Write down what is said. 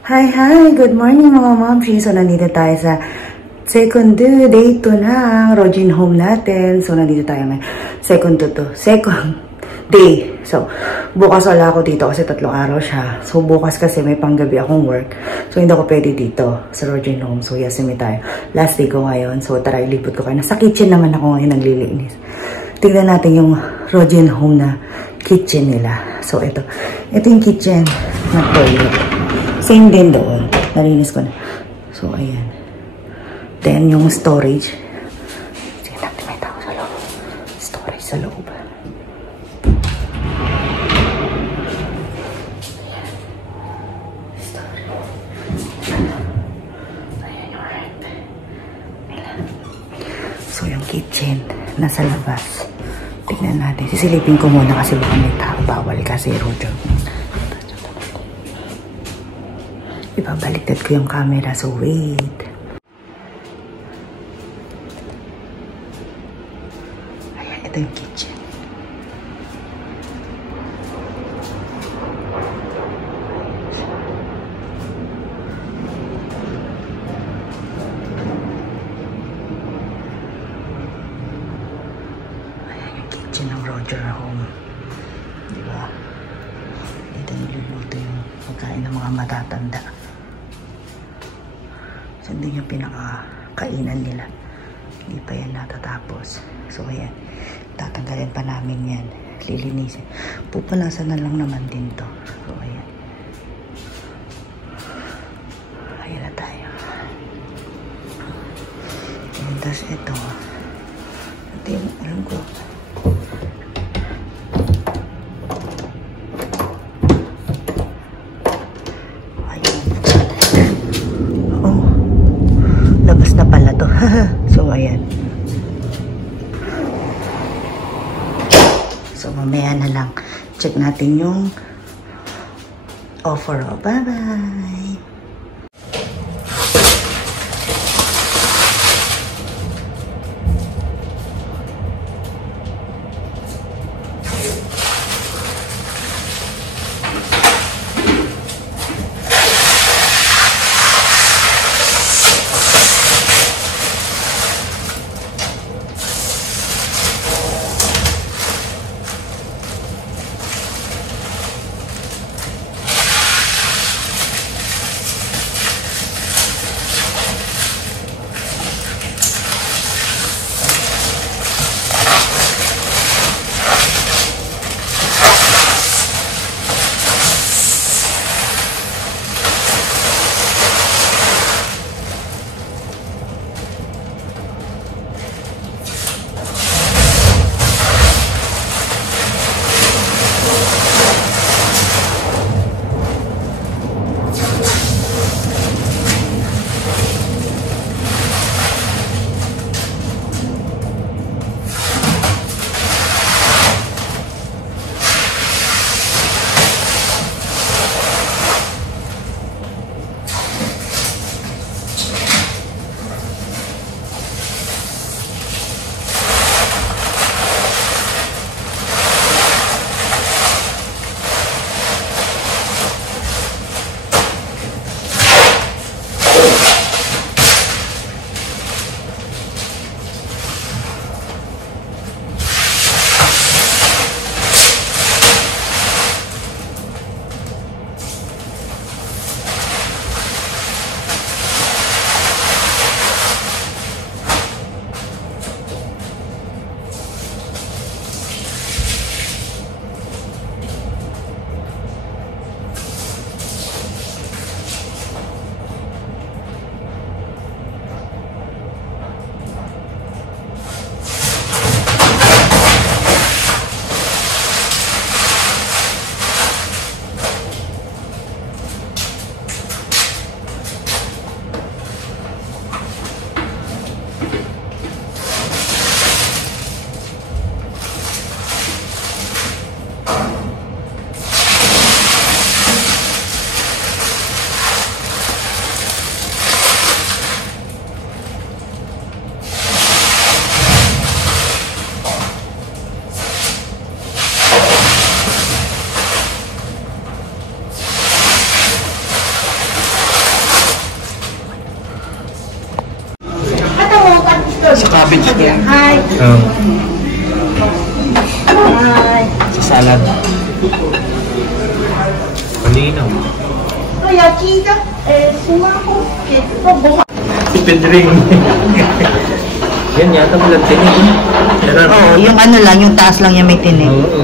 Hi! Good morning mga momshi! So, nandito tayo sa second day 2 na Rogin home natin. So, nandito tayo may second day. So, bukas wala ako dito kasi 3 araw siya. So, bukas kasi may panggabi akong work. So, hindi ako pwede dito sa Rogin home. So, yasumi tayo. Last day ko ngayon. So, tara, ilipot ko kayo. Nasa kitchen naman ako ngayon naglilinis. Tingnan natin yung Rogin home na kitchen nila. So, ito yung kitchen na toilet. Same din doon. Nalinis ko na. So, ayan. Then, yung storage. Sige natin, may tao sa loob. Storage sa loob. Storage. Ayan yung rep. So, yung kitchen. Nasa labas. Tignan natin. Sisilipin ko muna kasi baka may tao. Bawal kasi Roger. Ibabaliktad ko yung camera. So, wait. Ayan, ito yung kitchen. Ayan yung kitchen ng Roger home. Diba? Dito niluluto yung pagkain ng mga matatanda. So, hindi yung pinakakainan nila. Hindi pa yan natatapos. So, ayan. Tatanggalin pa namin yan. Lilinisin. Pupulasan na lang naman din to. So, ayan. Ayan na tayo. And tapos ito. Ito yung alam ko. Labas na pala to. So, ayan. So, mamaya na lang. Check natin yung offer. Bye-bye! cabbage niya. Hi. Hi. Sa salad. Malinaw. Yakida, sumako. Stupid ring. Yan yata walang tinig. Oo, yung ano lang, yung taas lang yung may tinig. Oo,